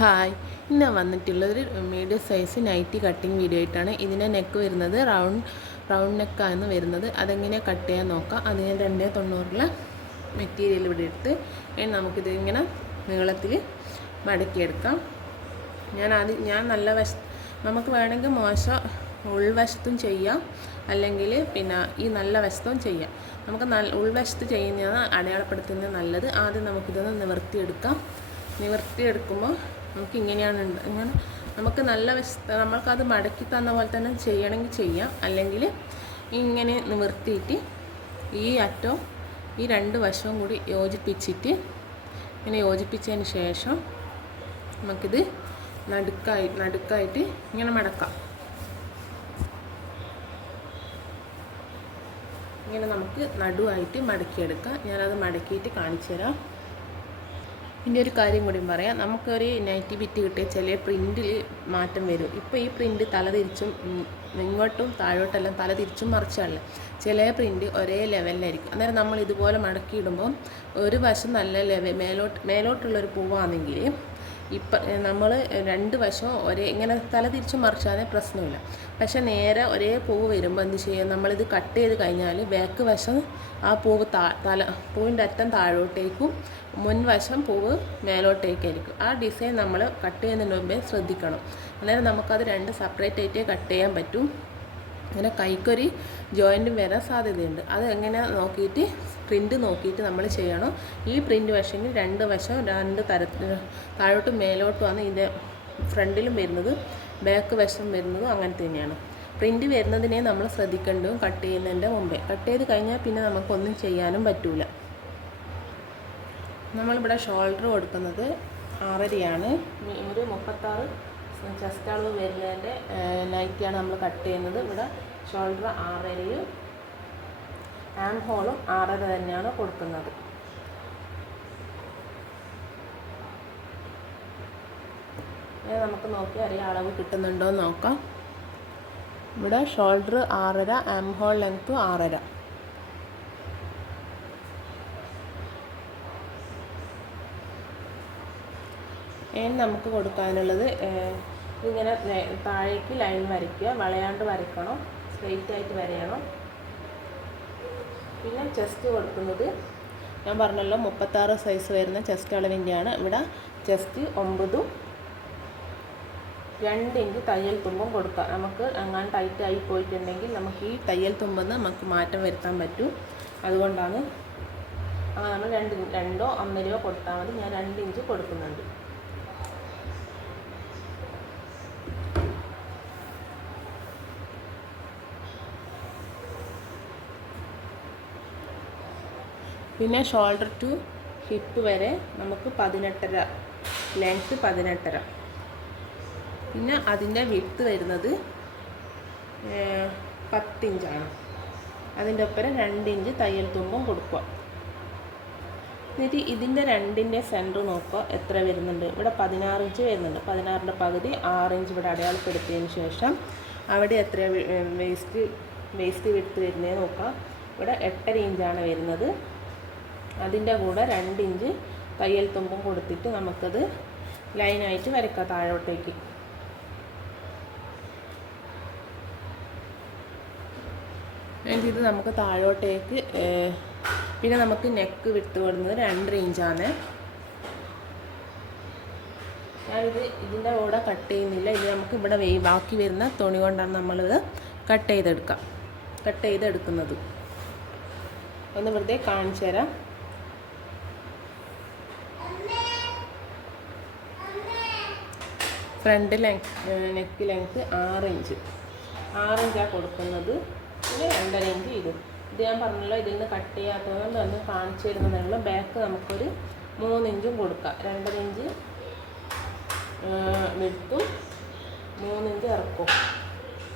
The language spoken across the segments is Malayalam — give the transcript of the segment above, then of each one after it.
ഹായ്, ഇന്ന് വന്നിട്ടുള്ളൊരു medium size nighty cutting video ആയിട്ടാണ്. ഇതിൻ്റെ നെക്ക് വരുന്നത് റൗണ്ട് നെക്കാണ് വരുന്നത്. അതെങ്ങനെ കട്ട് ചെയ്യാൻ നോക്കാം. അത് ഞാൻ 290 മെറ്റീരിയൽ ഇവിടെ എടുത്ത് നമുക്കിത് ഇങ്ങനെ നീളത്തിൽ മടക്കിയെടുക്കാം. ഞാൻ നല്ല നമുക്ക് വേണമെങ്കിൽ മോശം ഉൾവശത്തും ചെയ്യാം, അല്ലെങ്കിൽ പിന്നെ ഈ നല്ല വശത്തും ചെയ്യാം. നമുക്ക് ഉൾവശത്ത് ചെയ്യുന്നതാണ് അടയാളപ്പെടുത്തുന്നത് നല്ലത്. ആദ്യം നമുക്കിതൊന്ന് നിവർത്തിയെടുക്കുമ്പോൾ നമുക്ക് ഇങ്ങനെ നമുക്ക് നല്ല വശത്ത് നമ്മൾക്കത് മടക്കി തന്ന പോലെ തന്നെ ചെയ്യണമെങ്കിൽ ചെയ്യാം, അല്ലെങ്കിൽ ഇങ്ങനെ നിവർത്തിയിട്ട് ഈ അറ്റവും ഈ രണ്ട് വശവും കൂടി യോജിപ്പിച്ചതിന് ശേഷം നമുക്കിത് നടുക്കായിട്ട് ഇങ്ങനെ മടക്കാം. ഇങ്ങനെ നമുക്ക് നടുവായിട്ട് മടക്കിയെടുക്കാം. ഞാനത് മടക്കിയിട്ട് കാണിച്ചു തരാം. ഇതിൻ്റെ ഒരു കാര്യം കൂടി പറയാം. നമുക്കൊരു നൈറ്റി ബിറ്റ് കിട്ടിയ ചില പ്രിൻറ്റിൽ മാറ്റം വരും. ഇപ്പോൾ ഈ പ്രിൻറ്റ് തലതിരിച്ചും ഇങ്ങോട്ടും താഴോട്ടെല്ലാം തലതിരിച്ചും മറിച്ചല്ല. ചില പ്രിൻറ്റ് ഒരേ ലെവലിലായിരിക്കും. അന്നേരം നമ്മൾ ഇതുപോലെ മടക്കിയിടുമ്പോൾ ഒരു വശം നല്ല മേലോട്ടുള്ളൊരു പൂവാണെങ്കിൽ നമ്മൾ രണ്ട് വശവും ഇങ്ങനെ തലതിരിച്ചും മറിച്ചാൽ പ്രശ്നമില്ല. പക്ഷേ നേരെ ഒരേ പൂവ് വരുമ്പോൾ എന്ത് ചെയ്യും, നമ്മളിത് കട്ട് ചെയ്ത് കഴിഞ്ഞാൽ ബാക്ക് വശം ആ പൂവിൻ്റെ അറ്റം താഴോട്ടേക്കും മുൻവശം പൂവ് മേലോട്ടേക്കായിരിക്കും. ആ ഡിസൈൻ നമ്മൾ കട്ട് ചെയ്യുന്നതിന് മുമ്പേ ശ്രദ്ധിക്കണം. അന്നേരം നമുക്കത് രണ്ട് സെപ്പറേറ്റ് ആയിട്ടേ കട്ട് ചെയ്യാൻ പറ്റും. അങ്ങനെ കൈക്കൊരു ജോയിൻറ്റും വരാൻ സാധ്യതയുണ്ട്. അത് എങ്ങനെ നോക്കിയിട്ട് പ്രിൻറ്റ് നോക്കിയിട്ട് നമ്മൾ ചെയ്യണം. ഈ പ്രിൻറ്റ് വശമെങ്കിൽ രണ്ട് വശം രണ്ട് തരത്തിൽ താഴോട്ടും മേലോട്ടുമാണ് ഇതിൻ്റെ ഫ്രണ്ടിലും വരുന്നത്, ബാക്ക് വശം വരുന്നതും അങ്ങനെ തന്നെയാണ്. പ്രിൻറ്റ് വരുന്നതിനെ നമ്മൾ ശ്രദ്ധിക്കേണ്ടതും കട്ട് ചെയ്യുന്നതിൻ്റെ മുമ്പേ. കട്ട് ചെയ്ത് കഴിഞ്ഞാൽ പിന്നെ നമുക്കൊന്നും ചെയ്യാനും പറ്റില്ല. നമ്മളിവിടെ ഷോൾഡർ കൊടുക്കുന്നത് 6.5 ഒരു 36 ചെസ്റ്റ് അളവ് വരുന്നതിൻ്റെ നൈറ്റിയാണ് നമ്മൾ കട്ട് ചെയ്യുന്നത്. ഇവിടെ ഷോൾഡർ 6.5 ആം ഹോളും 6.5 തന്നെയാണ് കൊടുക്കുന്നത്. നമുക്ക് നോക്കി അറിയാം അളവ് കിട്ടുന്നുണ്ടോ എന്ന് നോക്കാം. ഇവിടെ ഷോൾഡർ 6.5, ആം ഹോൾ ലെങ്ത്തും 6.5. നമുക്ക് കൊടുക്കാനുള്ളത് ഇങ്ങനെ താഴേക്ക് ലൈൻ വരയ്ക്കുക, വളയാണ്ട് വരയ്ക്കണം, സ്ട്രെയിറ്റ് ആയിട്ട് വരയണം. പിന്നെ ചെസ്റ്റ് കൊടുക്കുന്നത് ഞാൻ പറഞ്ഞല്ലോ 36 സൈസ് വരുന്ന ചെസ്റ്റ് അളവിൻ്റെയാണ്. ഇവിടെ ചെസ്റ്റ് 9, 2 ഇഞ്ച് തയ്യൽ തുമ്പും കൊടുക്കുക. നമുക്ക് അങ്ങനെ ടൈറ്റ് ആയി പോയിട്ടുണ്ടെങ്കിൽ നമുക്ക് ഈ തയ്യൽ തുമ്പെന്ന് നമുക്ക് മാറ്റം വരുത്താൻ പറ്റും. അതുകൊണ്ടാണ് നമ്മൾ 2 1/2 കൊടുത്താൽ മതി. ഞാൻ 2 ഇഞ്ച് കൊടുക്കുന്നുണ്ട്. പിന്നെ ഷോൾഡർ ടു ഹിപ്പ് വരെ നമുക്ക് 18.5 ലെങ്ത്ത് 18.5. പിന്നെ അതിൻ്റെ വിഡ്ത്ത് വരുന്നത് 10 ഇഞ്ചാണ്. അതിൻ്റെ ഒപ്പം 2 ഇഞ്ച് തയ്യൽ തുമ്പും കൊടുക്കുക. എന്നിട്ട് ഇതിൻ്റെ രണ്ടിൻ്റെ സെൻറ്റർ നോക്കുക എത്ര വരുന്നുണ്ട്. ഇവിടെ 16 ഇഞ്ച് വരുന്നുണ്ട്. 16ൻ്റെ പകുതി 6 ഇഞ്ച് ഇവിടെ അടയാളപ്പെടുത്തിയതിന് ശേഷം അവിടെ എത്ര വേസ്റ്റ് വിഡ്ത്ത് വരുന്നത് നോക്കുക. ഇവിടെ 8.5 ഇഞ്ചാണ് വരുന്നത്. അതിൻ്റെ കൂടെ 2 ഇഞ്ച് തയ്യൽ തുമ്പും കൊടുത്തിട്ട് നമുക്കത് ലൈനായിട്ട് വരയ്ക്കാം താഴോട്ടേക്ക്. ഇത് നമുക്ക് താഴോട്ടേക്ക്. പിന്നെ നമുക്ക് നെക്ക് വിട്ട് കൊടുക്കുന്നത് 2.5 ഇഞ്ചാണ്. ഞാനിത് ഇതിൻ്റെ കൂടെ കട്ട് ചെയ്യുന്നില്ല. ഇത് നമുക്ക് ഇവിടെ ബാക്കി വരുന്ന തുണി കൊണ്ടാണ് നമ്മളിത് കട്ട് ചെയ്തെടുക്കുന്നത്. ഒന്ന് വെറുതെ കാണിച്ചു തരാം. ഫ്രണ്ട് നെക്ക് ലെങ്ത്ത് 6 ഇഞ്ചാണ് കൊടുക്കുന്നത്. പിന്നെ 2.5 ഇഞ്ച് ഇത് ഞാൻ പറഞ്ഞല്ലോ. ഇതിൽ നിന്ന് കട്ട് ചെയ്യാത്തതുകൊണ്ട് ഒന്ന് കാണിച്ചു തരുന്നതിനുള്ള. ബാക്ക് നമുക്കൊരു 3 ഇഞ്ചും കൊടുക്കാം. 2.5 ഇഞ്ച് വിഡ്ത്തും 3 ഇഞ്ച് ഇറക്കും.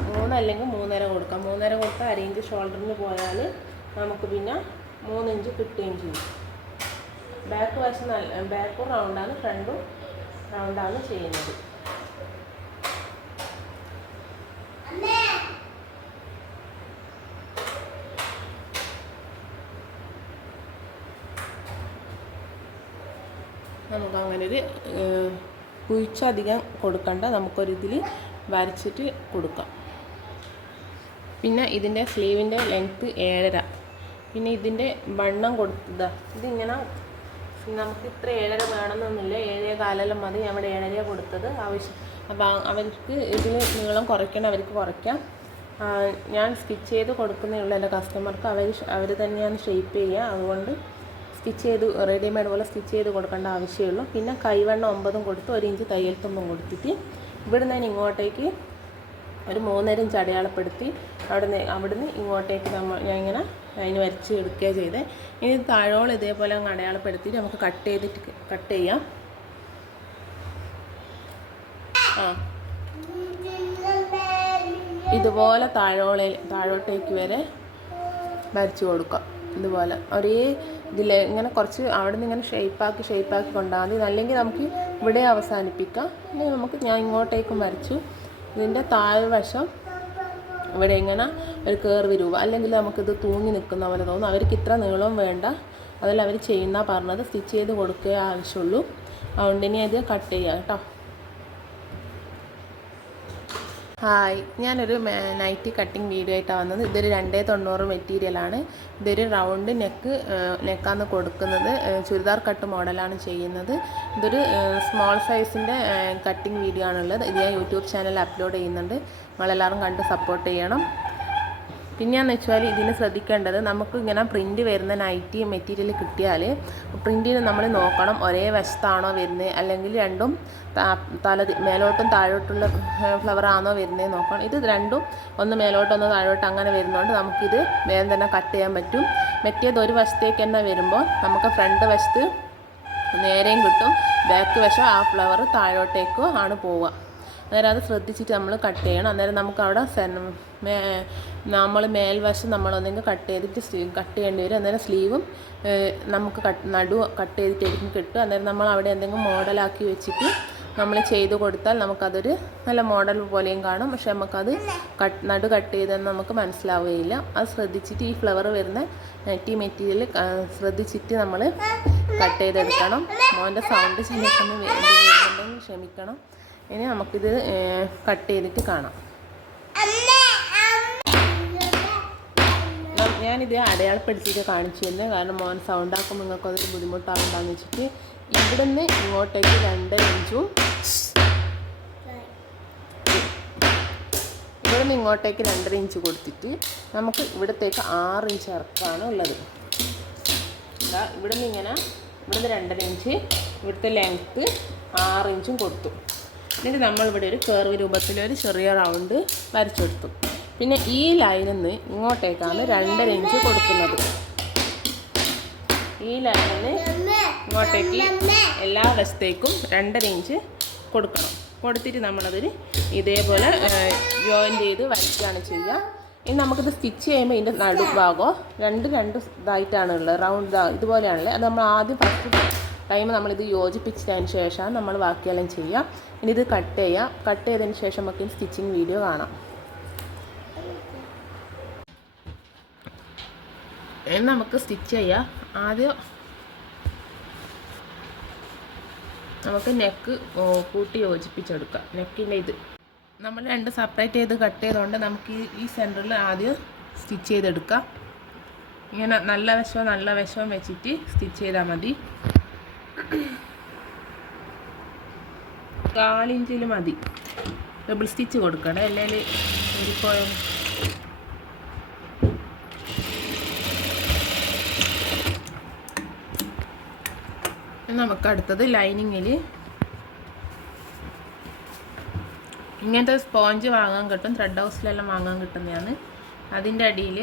3 അല്ലെങ്കിൽ 3.5 കൊടുക്കാം. 3.5 കൊടുത്താൽ 1/2 ഇഞ്ച് ഷോൾഡറിന് പോയാൽ നമുക്ക് പിന്നെ 3 ഇഞ്ച് കിട്ടുകയും ചെയ്യും. ബാക്കും റൗണ്ടാണ്, ഫ്രണ്ടും റൗണ്ടാണ് ചെയ്യുന്നത്. നമുക്ക് അങ്ങനെ ഒരു കുഴിച്ചധികം കൊടുക്കണ്ട, നമുക്കൊരിതിൽ വരച്ചിട്ട് കൊടുക്കാം. പിന്നെ ഇതിൻ്റെ സ്ലീവിൻ്റെ ലെങ്ത്ത് 7.5. പിന്നെ ഇതിൻ്റെ വണ്ണം കൊടുത്തതാ ഇതിങ്ങനെ നമുക്ക് ഇത്ര 7.5 വേണമെന്നൊന്നുമില്ല, 7.25 മതി. നമ്മുടെ 7.5 കൊടുത്തത് ആവശ്യം. അപ്പോൾ അവർക്ക് ഇതിൽ നീളം കുറയ്ക്കണം, അവർക്ക് കുറയ്ക്കാം. ഞാൻ സ്റ്റിച്ച് ചെയ്ത് കൊടുക്കുന്നേ ഉള്ളൂ എൻ്റെ കസ്റ്റമർക്ക്. അവർ തന്നെയാണ് ഷേപ്പ് ചെയ്യുക. അതുകൊണ്ട് സ്റ്റിച്ച് ചെയ്ത് റെഡിമെയ്ഡ് പോലെ സ്റ്റിച്ച് ചെയ്ത് കൊടുക്കേണ്ട ആവശ്യമുള്ളൂ. പിന്നെ കൈവണ്ണം 9 കൊടുത്ത് 1 ഇഞ്ച് തയ്യൽ തുമ്പും കൊടുത്തിട്ട് ഇവിടെ നിന്ന് ഇങ്ങോട്ടേക്ക് ഒരു 3.5 ഇഞ്ച് അടയാളപ്പെടുത്തി അവിടുന്ന് ഇങ്ങോട്ടേക്ക് ഞാൻ ഇങ്ങനെ അതിന് വരച്ച് എടുക്കുക ചെയ്തത്. ഇനി താഴോളം ഇതേപോലെ അങ്ങ് അടയാളപ്പെടുത്തിയിട്ട് നമുക്ക് കട്ട് ചെയ്യാം. ഇതുപോലെ താഴോട്ടേക്ക് വരെ വരച്ച് കൊടുക്കാം. ഇതുപോലെ ഒരേ ഇതിൽ ഇങ്ങനെ കുറച്ച് അവിടെ നിന്ന് ഇങ്ങനെ ഷേപ്പാക്കി കൊണ്ടാൽ മതി. അല്ലെങ്കിൽ നമുക്ക് ഇവിടെ അവസാനിപ്പിക്കാം. അല്ലെങ്കിൽ ഞാൻ ഇങ്ങോട്ടേക്കും വരച്ചു. ഇതിൻ്റെ താഴ്വശം ഇവിടെ ഇങ്ങനെ ഒരു കേർവ് രൂപ, അല്ലെങ്കിൽ നമുക്കിത് തൂങ്ങി നിൽക്കുന്ന പോലെ തോന്നും. അവർക്ക് ഇത്ര നീളവും വേണ്ട, അതിൽ അവർ ചെയ്യുന്ന പറഞ്ഞത് സ്റ്റിച്ച് ചെയ്ത് കൊടുക്കുക ആവശ്യമുള്ളൂ. അതുകൊണ്ട് ഇനി അത് കട്ട് ചെയ്യാം കേട്ടോ. ഹായ്, ഞാനൊരു നൈറ്റി കട്ടിങ് വീഡിയോ ആയിട്ടാണ് വന്നത്. ഇതൊരു 290 മെറ്റീരിയലാണ്. ഇതൊരു റൗണ്ട് നെക്കാന്ന് കൊടുക്കുന്നത്. ചുരിദാർ കട്ട് മോഡലാണ് ചെയ്യുന്നത്. ഇതൊരു സ്മോൾ സൈസിൻ്റെ കട്ടിങ് വീഡിയോ ആണുള്ളത്. ഇത് ഞാൻ യൂട്യൂബ് ചാനലിൽ അപ്ലോഡ് ചെയ്യുന്നുണ്ട്. നിങ്ങളെല്ലാവരും കണ്ട് സപ്പോർട്ട് ചെയ്യണം. പിന്നെയെന്ന് വെച്ചാൽ ഇതിന് ശ്രദ്ധിക്കേണ്ടത്, നമുക്ക് ഇങ്ങനെ പ്രിൻ്റ് വരുന്ന നൈറ്റി മെറ്റീരിയൽ കിട്ടിയാൽ പ്രിൻറ്റിന് നമ്മൾ നോക്കണം ഒരേ വശത്താണോ വരുന്നത്, അല്ലെങ്കിൽ രണ്ടും മേലോട്ടും താഴോട്ടുള്ള ഫ്ലവർ ആണോ വരുന്നത് നോക്കണം. ഇത് രണ്ടും ഒന്ന് മേലോട്ടൊന്ന് താഴോട്ട് അങ്ങനെ വരുന്നതുകൊണ്ട് നമുക്കിത് വേഗം തന്നെ കട്ട് ചെയ്യാൻ പറ്റും. മറ്റേത് ഒരു വശത്തേക്ക് തന്നെ വരുമ്പോൾ നമുക്ക് ഫ്രണ്ട് വശത്ത് നേരെയും കിട്ടും, ബാക്ക് വശം ആ ഫ്ലവർ താഴോട്ടേക്കോ ആണ് പോവുക. അന്നേരം അത് ശ്രദ്ധിച്ചിട്ട് നമ്മൾ കട്ട് ചെയ്യണം. അന്നേരം നമുക്കവിടെ നമ്മൾ മേൽവശം നമ്മളൊന്നെങ്കിൽ കട്ട് ചെയ്യേണ്ടി വരും. അന്നേരം സ്ലീവും നമുക്ക് നടു കട്ട് ചെയ്തിട്ടായിരിക്കും കിട്ടും. അന്നേരം നമ്മൾ അവിടെ എന്തെങ്കിലും മോഡലാക്കി വെച്ചിട്ട് നമ്മൾ ചെയ്ത് കൊടുത്താൽ നമുക്കതൊരു നല്ല മോഡൽ പോലെയും കാണും. പക്ഷെ നമുക്കത് നടു കട്ട് ചെയ്തെന്ന് നമുക്ക് മനസ്സിലാവുകയില്ല. അത് ശ്രദ്ധിച്ചിട്ട് ഈ ഫ്ലവർ വരുന്ന നെറ്റി മെറ്റീരിയൽ ശ്രദ്ധിച്ചിട്ട് നമ്മൾ കട്ട് ചെയ്തെടുക്കണം. മോൻ്റെ സൗണ്ട് ചില സമയം വരുന്നുണ്ടെങ്കിൽ ക്ഷമിക്കണം. ഇനി നമുക്കിത് കട്ട് ചെയ്തിട്ട് കാണാം. ഞാനിത് അടയാളപ്പെടുത്തിയിട്ട് കാണിച്ചു തന്നെ, കാരണം മോൻ സൗണ്ട് ആക്കുമ്പോൾ നിങ്ങൾക്ക് അതൊരു ബുദ്ധിമുട്ടാവുണ്ടാന്ന് വെച്ചിട്ട് ഇവിടുന്ന് ഇങ്ങോട്ടേക്ക് 2 ഇഞ്ചും ഇവിടുന്ന് ഇങ്ങോട്ടേക്ക് 2.5 ഇഞ്ച് കൊടുത്തിട്ട് നമുക്ക് ഇവിടത്തേക്ക് 6 ഇഞ്ച് ഇറക്കാണ് ഉള്ളത്. ഇവിടുന്ന് 2.5 ഇഞ്ച്, ഇവിടുത്തെ ലെങ്ത്ത് 6 ഇഞ്ചും കൊടുത്തു. എന്നിട്ട് നമ്മളിവിടെ ഒരു കേർവ് രൂപത്തിലൊരു ചെറിയ റൗണ്ട് വരച്ചെടുത്തു. പിന്നെ ഈ ലൈനിൽ നിന്ന് ഇങ്ങോട്ടേക്കാണ് 2.5 ഇഞ്ച് കൊടുക്കുന്നത്. ഈ ലൈനിൽ ഇങ്ങോട്ടേക്ക് എല്ലാ വശത്തേക്കും 2.5 ഇഞ്ച് കൊടുക്കണം. കൊടുത്തിട്ട് നമ്മളതിൽ ഇതേപോലെ ജോയിൻ ചെയ്ത് വരയ്ക്കുകയാണ് ചെയ്യുക. ഇനി നമുക്കിത് സ്റ്റിച്ച് ചെയ്യുമ്പോൾ ഇതിൻ്റെ നടുഭാഗമോ രണ്ട് ഇതായിട്ടാണ് ഉള്ളത്, റൗണ്ട് ഇതുപോലെയാണുള്ളത്. അത് നമ്മൾ ആദ്യം ഫസ്റ്റ് ടൈം നമ്മളിത് യോജിപ്പിച്ചതിന് ശേഷമാണ് നമ്മൾ ബാക്കിയെല്ലാം ചെയ്യുക. ഇനി ഇത് കട്ട് ചെയ്യാം. കട്ട് ചെയ്തതിന് ശേഷം നമുക്ക് സ്റ്റിച്ചിങ് വീഡിയോ കാണാം. നമുക്ക് സ്റ്റിച്ച് ചെയ്യാം. ആദ്യം നമുക്ക് നെക്ക് കൂട്ടി യോജിപ്പിച്ചെടുക്കാം. നെക്കിൻ്റെ ഇത് നമ്മൾ 2 സെപ്പറേറ്റ് ചെയ്ത് കട്ട് ചെയ്തുകൊണ്ട് നമുക്ക് ഈ സെൻറ്ററിൽ ആദ്യം സ്റ്റിച്ച് ചെയ്തെടുക്കാം. ഇങ്ങനെ നല്ല വശവും വെച്ചിട്ട് സ്റ്റിച്ച് ചെയ്താൽ മതി. 1/4 ഇഞ്ചിൽ മതി. ഡബിൾ സ്റ്റിച്ച് കൊടുക്കണം, അല്ലെങ്കിൽ ഒരുപോയും. നമുക്ക് അടുത്തത് ലൈനിങ്ങിൽ ഇങ്ങനത്തെ സ്പോഞ്ച് വാങ്ങാൻ കിട്ടും, ത്രെഡ് ഹൗസിലെല്ലാം വാങ്ങാൻ കിട്ടുന്നതാണ്. അതിൻ്റെ അടിയിൽ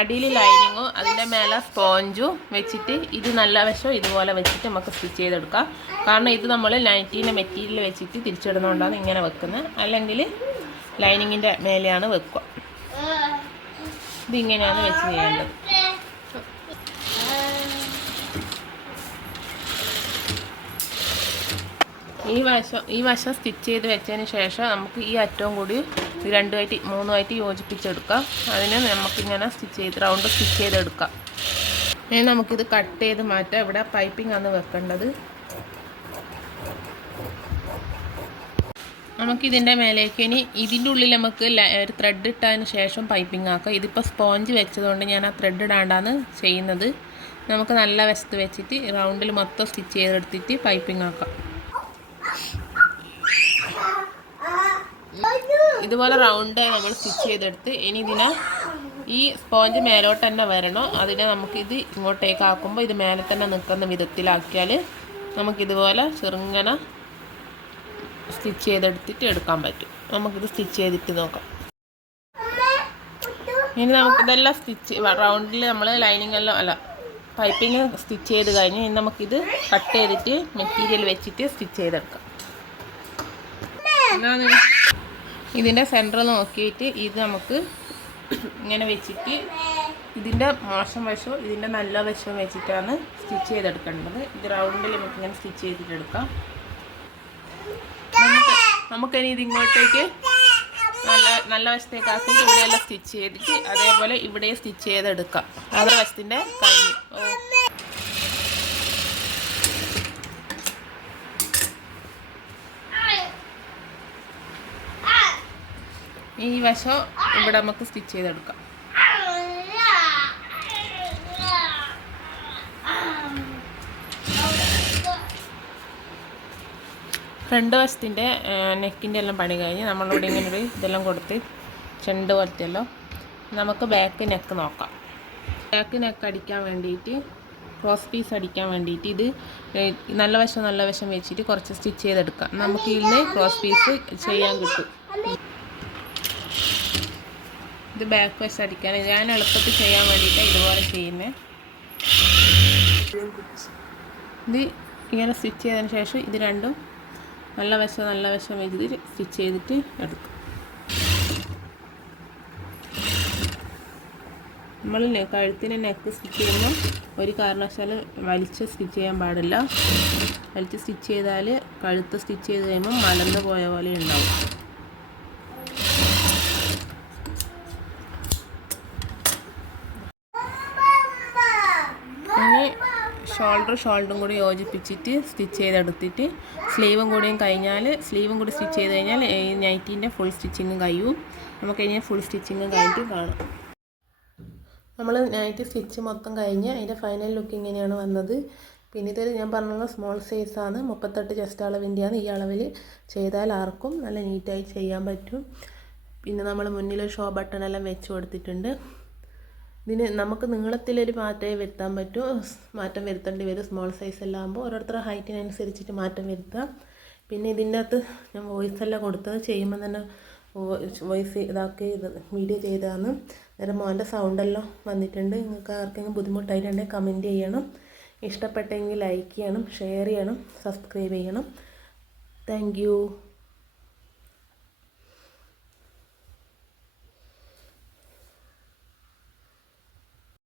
അടിയിൽ ലൈനിങ്ങും അതിൻ്റെ മേലെ സ്പോഞ്ചും വെച്ചിട്ട് ഇത് നല്ല വശം ഇതുപോലെ വെച്ചിട്ട് നമുക്ക് സ്റ്റിച്ച് ചെയ്തെടുക്കാം. കാരണം ഇത് നമ്മൾ നൈറ്റീൻ്റെ മെറ്റീരിയൽ വെച്ചിട്ട് തിരിച്ചിടുന്നതുകൊണ്ടാണ് ഇങ്ങനെ വെക്കുന്നത്, അല്ലെങ്കിൽ ലൈനിങ്ങിൻ്റെ മേലെയാണ് വെക്കുക. ഇതിങ്ങനെയാണ് വെച്ച് ചെയ്യേണ്ടത്. ഈ വശം സ്റ്റിച്ച് ചെയ്ത് വെച്ചതിന് ശേഷം നമുക്ക് ഈ അറ്റവും കൂടി 2 3 യോജിപ്പിച്ചെടുക്കാം. അതിന് നമുക്കിങ്ങനെ റൗണ്ട് സ്റ്റിച്ച് ചെയ്തെടുക്കാം. ഇനി നമുക്കിത് കട്ട് ചെയ്ത് മാറ്റാം. ഇവിടെ പൈപ്പിംഗ് ആണ് വെക്കേണ്ടത്. നമുക്കിതിൻ്റെ മേലേക്ക് ഇനി ഇതിൻ്റെ ഉള്ളിൽ നമുക്ക് ഒരു ത്രെഡ് ഇട്ടതിന് ശേഷം പൈപ്പിംഗ് ആക്കാം. ഇതിപ്പോൾ സ്പോഞ്ച് വെച്ചതുകൊണ്ട് ഞാൻ ആ ത്രെഡ് ഇടാണ്ടാണ് ചെയ്യുന്നത്. നമുക്ക് നല്ല വശത്ത് വെച്ചിട്ട് റൗണ്ടിൽ മൊത്തം സ്റ്റിച്ച് ചെയ്തെടുത്തിട്ട് പൈപ്പിംഗ് ആക്കാം. ഇതുപോലെ റൗണ്ട് നമ്മൾ സ്റ്റിച്ച് ചെയ്തെടുത്ത് ഇനി ഇതിനെ ഈ സ്പോഞ്ച് മേലോട്ട് തന്നെ വരണോ, അതിനെ നമുക്കിത് ഇങ്ങോട്ടേക്ക് ആക്കുമ്പോൾ ഇത് മേലെ തന്നെ നിൽക്കുന്ന വിധത്തിലാക്കിയാൽ നമുക്കിതുപോലെ ചെറുങ്ങനെ സ്റ്റിച്ച് ചെയ്തെടുത്തിട്ട് എടുക്കാൻ പറ്റും. നമുക്കിത് സ്റ്റിച്ച് ചെയ്തിട്ട് നോക്കാം. ഇനി നമുക്കിതെല്ലാം സ്റ്റിച്ച് റൗണ്ടിൽ നമ്മൾ ലൈനിങ് എല്ലാം അല്ല പൈപ്പിങ് സ്റ്റിച്ച് ചെയ്ത് കഴിഞ്ഞ് ഇനി നമുക്കിത് കട്ട് ചെയ്തിട്ട് മെറ്റീരിയൽ വെച്ചിട്ട് സ്റ്റിച്ച് ചെയ്തെടുക്കാം. ഇതിൻ്റെ സെൻറ്റർ നോക്കിയിട്ട് ഇത് നമുക്ക് ഇങ്ങനെ വെച്ചിട്ട് ഇതിൻ്റെ മോശം വശവും ഇതിൻ്റെ നല്ല വശവും വെച്ചിട്ടാണ് സ്റ്റിച്ച് ചെയ്തെടുക്കേണ്ടത്. ഇത് റൗണ്ടിൽ നമുക്കിങ്ങനെ സ്റ്റിച്ച് ചെയ്തിട്ടെടുക്കാം. നമുക്കിനി ഇതിങ്ങോട്ടേക്ക് നല്ല വശത്തേക്ക് ആക്കിയിട്ട് ഇവിടെയെല്ലാം സ്റ്റിച്ച് ചെയ്തിട്ട് അതേപോലെ ഇവിടെ സ്റ്റിച്ച് ചെയ്തെടുക്കാം. അതേ വശത്തിൻ്റെ കഴിഞ്ഞു. ഈ വശം ഇവിടെ നമുക്ക് സ്റ്റിച്ച് ചെയ്തെടുക്കാം. ഫ്രണ്ട് വശത്തിൻ്റെ നെക്കിൻ്റെ എല്ലാം പണി കഴിഞ്ഞ് നമ്മളിവിടെ ഇങ്ങനെ ഒരു ഇതെല്ലാം കൊടുത്ത് ചെണ്ട് പോലത്തെയല്ലോ. നമുക്ക് ബാക്ക് നെക്ക് നോക്കാം. ബാക്ക് നെക്ക് അടിക്കാൻ വേണ്ടിയിട്ട് ക്രോസ് പീസ് അടിക്കാൻ വേണ്ടിയിട്ട് ഇത് നല്ല വശം വെച്ചിട്ട് കുറച്ച് സ്റ്റിച്ച് ചെയ്തെടുക്കാം. നമുക്ക് ഇതിൽ ക്രോസ് പീസ് ചെയ്യാൻ കിട്ടും. ഇത് ബാക്ക് വശം അടിക്കാൻ ഞാൻ എളുപ്പത്തിൽ ചെയ്യാൻ വേണ്ടിയിട്ടാണ് ഇതുപോലെ ചെയ്യുന്നത്. ഇത് ഇങ്ങനെ സ്റ്റിച്ച് ചെയ്തതിന് ശേഷം ഇത് രണ്ടും നല്ല വശം വെച്ചിട്ട് സ്റ്റിച്ച് ചെയ്തിട്ട് എടുക്കും. നമ്മൾ കഴുത്തിന് നെക്ക് സ്റ്റിച്ച് ചെയ്യുമ്പോൾ ഒരു കാരണവശാലും വലിച്ച് സ്റ്റിച്ച് ചെയ്യാൻ പാടില്ല. വലിച്ച് സ്റ്റിച്ച് ചെയ്താൽ കഴുത്ത് സ്റ്റിച്ച് ചെയ്ത് കഴിയുമ്പോൾ മലന്ന് പോയ പോലെ ഉണ്ടാവും. ഇനി ഷോൾഡറും കൂടി യോജിപ്പിച്ചിട്ട് സ്റ്റിച്ച് ചെയ്തെടുത്തിട്ട് സ്ലീവും കൂടി സ്റ്റിച്ച് ചെയ്ത് കഴിഞ്ഞാൽ ഈ നൈറ്റീൻ്റെ ഫുൾ സ്റ്റിച്ചിങ്ങും കഴിയും. നമുക്ക് ഇനി ഫുൾ സ്റ്റിച്ചിങ്ങും കഴിഞ്ഞിട്ട് കാണാം. നമ്മൾ നൈറ്റ് സ്റ്റിച്ച് മൊത്തം കഴിഞ്ഞ് അതിൻ്റെ ഫൈനൽ ലുക്ക് ഇങ്ങനെയാണ് വന്നത്. പിന്നെ ഇത് ഞാൻ പറഞ്ഞുള്ള സ്മോൾ സൈസാണ്, 38 ചെസ്റ്റ് അളവിൻ്റെയാണ്. ഈ അളവിൽ ചെയ്താൽ ആർക്കും നല്ല നീറ്റായി ചെയ്യാൻ പറ്റും. പിന്നെ നമ്മൾ മുന്നിൽ ഷോ ബട്ടണെല്ലാം വെച്ച് കൊടുത്തിട്ടുണ്ട്. ഇതിന് നമുക്ക് നീളത്തിലൊരു മാറ്റമേ വരുത്താൻ പറ്റൂ. മാറ്റം വരുത്തേണ്ടി വരും. സ്മോൾ സൈസ് എല്ലാം ആകുമ്പോൾ ഓരോരുത്തരുടെ ഹൈറ്റിനനുസരിച്ചിട്ട് മാറ്റം വരുത്താം. പിന്നെ ഇതിൻ്റെ അകത്ത് ഞാൻ വോയിസ് എല്ലാം കൊടുത്തത് ചെയ്യുമ്പോൾ തന്നെ വോയിസ് ഇതാക്കി വീഡിയോ ചെയ്തതാണ്. നേരെ മോൻ്റെ സൗണ്ടെല്ലാം വന്നിട്ടുണ്ട്. നിങ്ങൾക്ക് ആർക്കെങ്കിലും ബുദ്ധിമുട്ടായിട്ടുണ്ടെങ്കിൽ കമൻറ്റ് ചെയ്യണം. ഇഷ്ടപ്പെട്ടെങ്കിൽ ലൈക്ക് ചെയ്യണം, ഷെയർ ചെയ്യണം, സബ്സ്ക്രൈബ് ചെയ്യണം. Thank you.